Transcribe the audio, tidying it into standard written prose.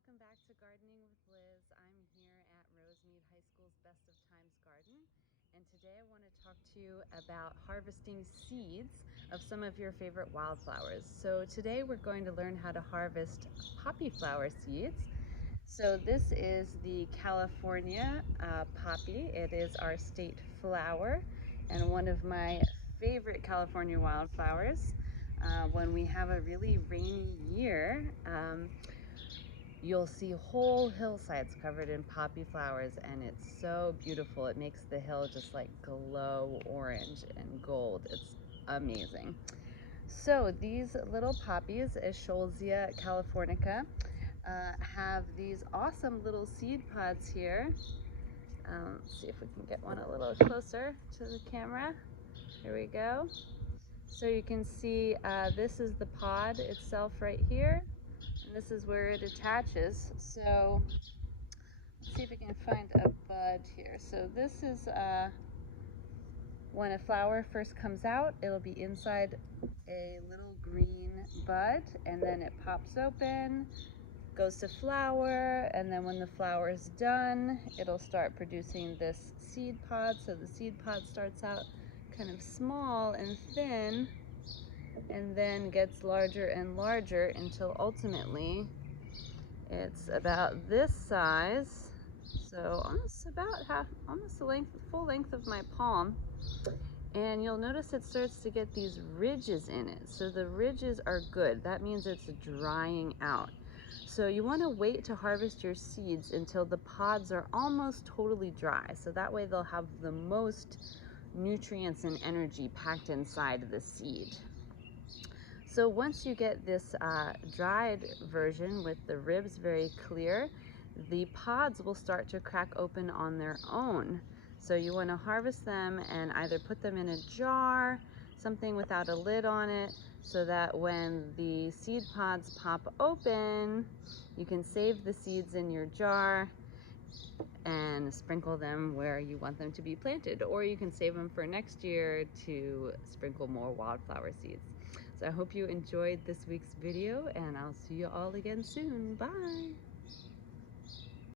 welcome back to Gardening with Liz. I'm here at Rosemead High School's Best of Times Garden, and today I want to talk to you about harvesting seeds of some of your favorite wildflowers. So today we're going to learn how to harvest poppy flower seeds. So this is the California poppy. It is our state flower and one of my favorite California wildflowers. When we have a really rainy year, you'll see whole hillsides covered in poppy flowers, and it's so beautiful. It makes the hill just like glow orange and gold. It's amazing. So these little poppies, Escholzia californica, have these awesome little seed pods here. Let's see if we can get one a little closer to the camera. Here we go. So you can see this is the pod itself right here. And this is where it attaches. So let's see if we can find a bud here. So this is when a flower first comes out, it'll be inside a little green bud, and then it pops open, goes to flower, and then when the flower is done, it'll start producing this seed pod. So the seed pod starts out kind of small and thin, and then gets larger and larger until ultimately it's about this size, so almost the full length of my palm. And you'll notice it starts to get these ridges in it. So the ridges are good. That means it's drying out. So you want to wait to harvest your seeds until the pods are almost totally dry. So that way they'll have the most nutrients and energy packed inside the seed. So once you get this dried version with the ribs very clear, the pods will start to crack open on their own. So you want to harvest them and either put them in a jar, something without a lid on it, so that when the seed pods pop open, you can save the seeds in your jar and sprinkle them where you want them to be planted, or you can save them for next year to sprinkle more wildflower seeds. So I hope you enjoyed this week's video, and I'll see you all again soon. Bye.